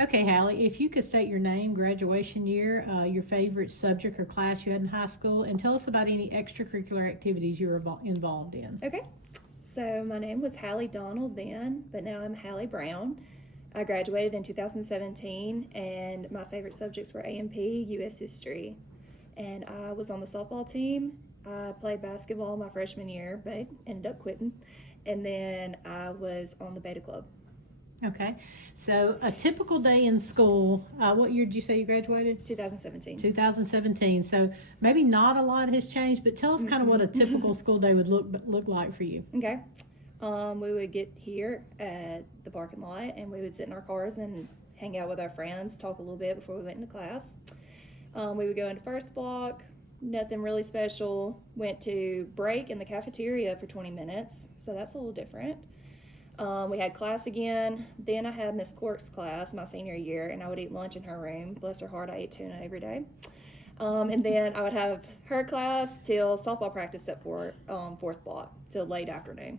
Okay, Hallie, if you could state your name, graduation year, your favorite subject or class you had in high school, and tell us about any extracurricular activities you were involved in. Okay. So my name was Hallie Donald then, but now I'm Hallie Brown. I graduated in 2017, and my favorite subjects were A&P, U.S. History. And I was on the softball team. I played basketball my freshman year, but ended up quitting. And then I was on the Beta Club. Okay, so a typical day in school, what year did you say you graduated? 2017. 2017. So maybe not a lot has changed, but tell us kind of what a typical school day would look like for you. Okay. We would get here at the parking lot and we would sit in our cars and hang out with our friends, talk a little bit before we went into class. We would go into first block, nothing really special. Went to break in the cafeteria for 20 minutes, so that's a little different. We had class again. Then I had Miss Cork's class my senior year, and I would eat lunch in her room. Bless her heart, I ate tuna every day. And then I would have her class till softball practice at fourth block till late afternoon.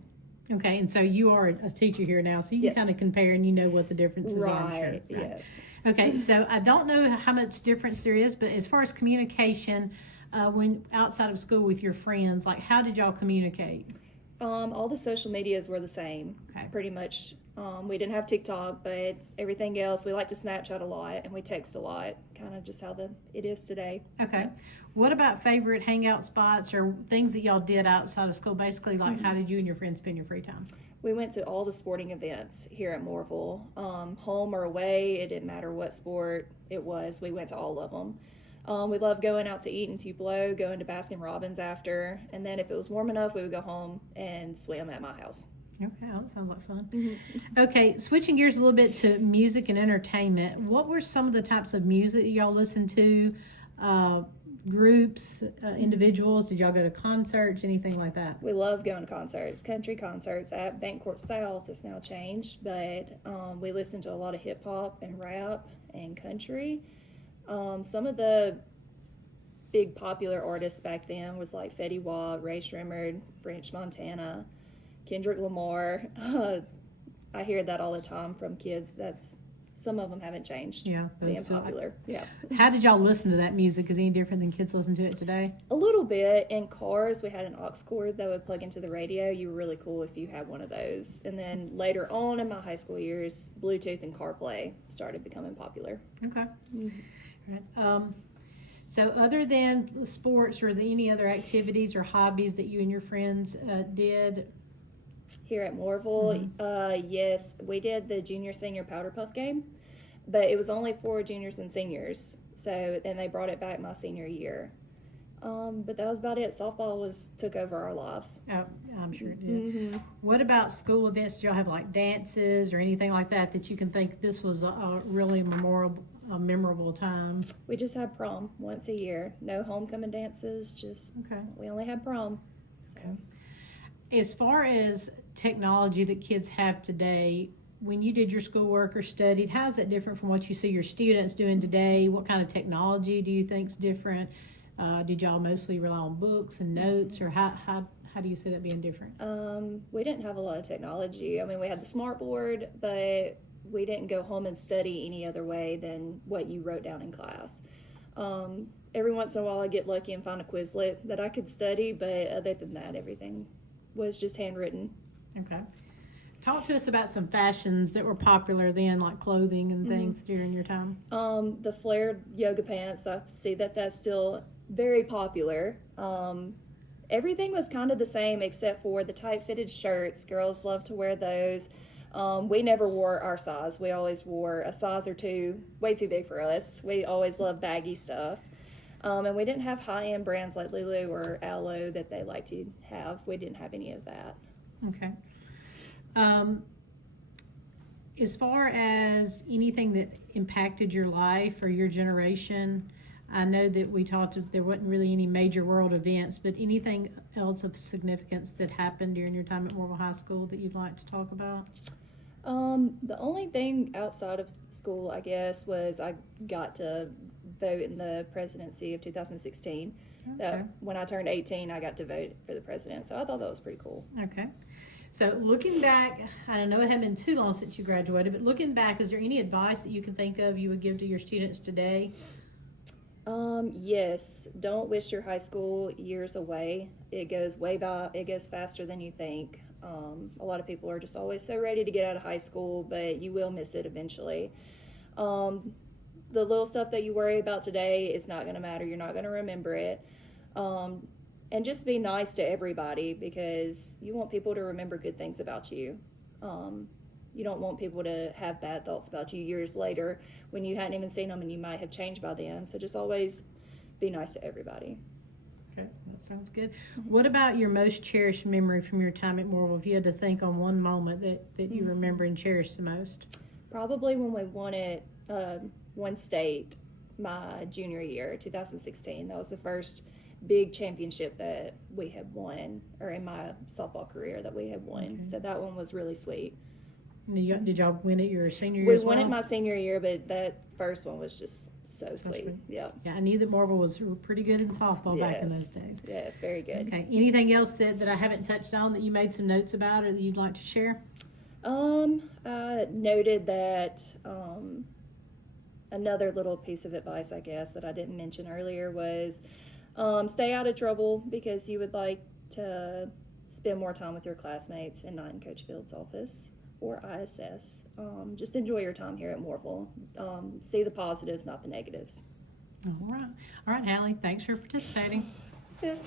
Okay, and so you are a teacher here now, so you can Yes. kind of compare and you know what the differences are. I'm sure. Right, yes. Okay, so I don't know how much difference there is, but as far as communication, when outside of school with your friends, like how did y'all communicate? All the social medias were the same, Okay. pretty much. We didn't have TikTok, but everything else, we like to Snapchat a lot and we text a lot, kind of just how it is today. Okay. What about favorite hangout spots or things that y'all did outside of school? Basically, like how did you and your friends spend your free time? We went to all the sporting events here at Moorville, home or away. It didn't matter what sport it was. We went to all of them. We loved going out to eat in Tupelo, going to Baskin Robbins after, and then if it was warm enough, we would go home and swim at my house. Okay, well, that sounds like fun. Okay, switching gears a little bit to music and entertainment. What were some of the types of music that y'all listened to? Groups, individuals? Did y'all go to concerts? Anything like that? We love going to concerts. Country concerts at Bancourt South has now changed, but we listen to a lot of hip hop and rap and country. Some of the big popular artists back then was like Fetty Wap, Ray Shremmerd, French Montana, Kendrick Lamar. I hear that all the time from kids. Some of them haven't changed. Yeah, being popular. Yeah. How did y'all listen to that music? Is it any different than kids listen to it today? A little bit. In cars, we had an aux cord that would plug into the radio. You were really cool if you had one of those. And then later on in my high school years, Bluetooth and CarPlay started becoming popular. Okay. Right. So other than sports, or any other activities or hobbies that you and your friends did? Here at Moorville, yes, we did the junior senior powder puff game, but it was only for juniors and seniors. So then they brought it back my senior year. But that was about it. Softball took over our lives. Oh, I'm sure it did. What about school events? Did y'all have like dances or anything like that you can think this was a really memorable time? We just had prom once a year. No homecoming dances. Just Okay. we only had prom. So. Okay. As far as technology that kids have today, when you did your schoolwork or studied, how is that different from what you see your students doing today? What kind of technology do you think is different? Did y'all mostly rely on books and notes, or how do you see that being different? We didn't have a lot of technology. I mean, we had the smart board, but we didn't go home and study any other way than what you wrote down in class. Every once in a while I get lucky and find a Quizlet that I could study, but other than that, everything was just handwritten. Okay. Talk to us about some fashions that were popular then, like clothing and things during your time. The flared yoga pants, I see that that's still very popular. Everything was kind of the same except for the tight-fitted shirts. Girls love to wear those. We never wore our size. We always wore a size or two, way too big for us. We always loved baggy stuff. And we didn't have high-end brands like Lulu or Aloe that they like to have. We didn't have any of that. Okay. As far as anything that impacted your life or your generation, I know that we talked, there wasn't really any major world events, but anything else of significance that happened during your time at Moorville High School that you'd like to talk about? The only thing outside of school, I guess, was I got to vote in the presidency of 2016. Okay. That when I turned 18, I got to vote for the president. So I thought that was pretty cool. Okay. So looking back, I know it hadn't been too long since you graduated, but looking back, is there any advice that you can think of you would give to your students today? Yes, don't wish your high school years away. It goes way by, it goes faster than you think. A lot of people are just always so ready to get out of high school, but you will miss it eventually. The little stuff that you worry about today is not going to matter. You're not going to remember it. And just be nice to everybody because you want people to remember good things about you. You don't want people to have bad thoughts about you years later when you hadn't even seen them and you might have changed by then. So just always be nice to everybody. Okay, that sounds good. What about your most cherished memory from your time at Morville? If you had to think on one moment that you remember and cherish the most? Probably when we won it, one state my junior year, 2016. That was the first big championship that we had won, or in my softball career that we had won. Okay. So that one was really sweet. Did y'all win it your senior year We as won well? it my senior year, but that first one was just so sweet. sweet. Yep. Yeah, I knew that Morville was pretty good in softball back in those Yes. days. Yes, very good. Okay, anything else that I haven't touched on that you made some notes about or that you'd like to share? I noted that another little piece of advice, I guess, that I didn't mention earlier was stay out of trouble because you would like to spend more time with your classmates and not in Coach Field's office or ISS. Just enjoy your time here at Morville. See the positives, not the negatives. All right, Hallie, thanks for participating. Yes.